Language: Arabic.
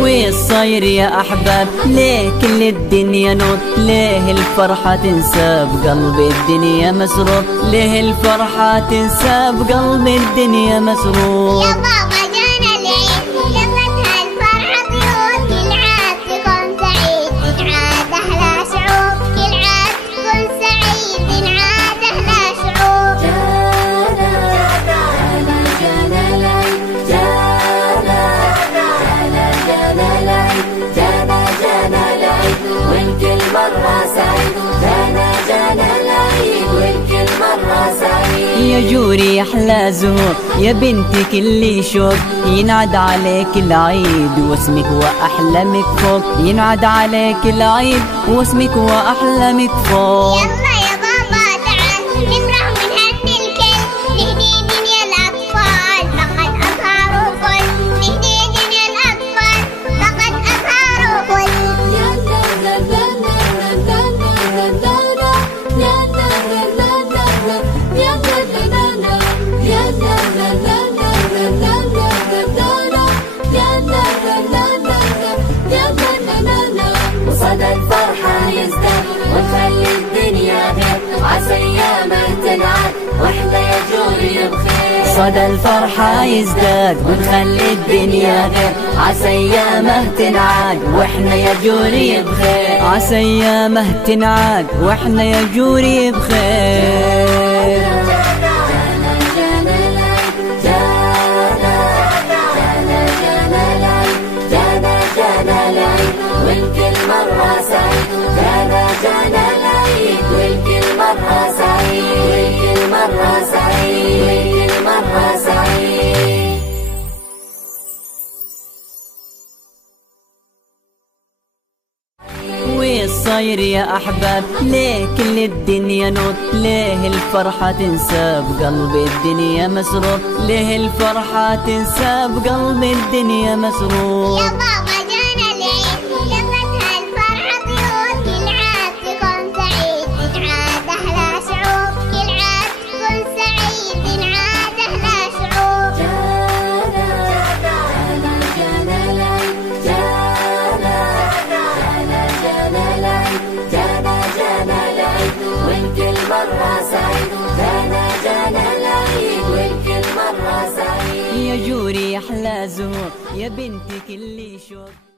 والصاير يا أحباب ليه كل الدنيا نور، ليه الفرحة تنسى بقلب الدنيا مسرور، ليه الفرحة تنسى بقلب الدنيا مسرور. يا بابا جانا العيد لفتها الفرحة طيور، كل عاد تكون سعيد تنعاد أحلى شعور، كل عاد تكون سعيد تنعاد أحلى شعور. جانا العيد جانا العيد والكل مرة سعيد، جانا العيد والكل مرة سعيد. يا جوري أحلى زهور يا بنتي كل شوق، ينعد عليك العيد واسمك وأحلامك فوق، ينعد عليك العيد واسمك وأحلامك فوق. يلا يا بابا تعال نفرح ونهني الكل، نهدي دنيا الأطفال فقد أظهروا كل، نهدي دنيا الأطفال فقد أظهروا كل. وصدى الفرحة يزداد ونخلي الدنيا غير، عسى أيامه تنعاد واحنا يا جوري بخير. صدى الفرحة يزداد ونخلي الدنيا غير، عسى أيامه تنعاد واحنا يا جوري بخير، عسى أيامه تنعاد واحنا يا جوري بخير. والكل مرة سعيد، جانا العيد والكل مرة سعيد، والكل مرة سعيد، والكل مرة سعيد. والصاير يا أحباب ليه كل الدنيا نور، ليه الفرحة تنسى بقلب الدنيا مسرور، ليه الفرحة تنسى بقلب الدنيا مسرور. يا بابا جانا العيد لفتها الفرحة طيور، كل عاد تكون سعيد تنعاد أحلى شعور، كل عاد تكون سعيد تنعاد أحلى شعور. جانا العيد جانا العيد والكل مرة سعيد، جانا العيد والكل مرة سعيد. يا جوري أحلى زهور يا بنتي كل شوق.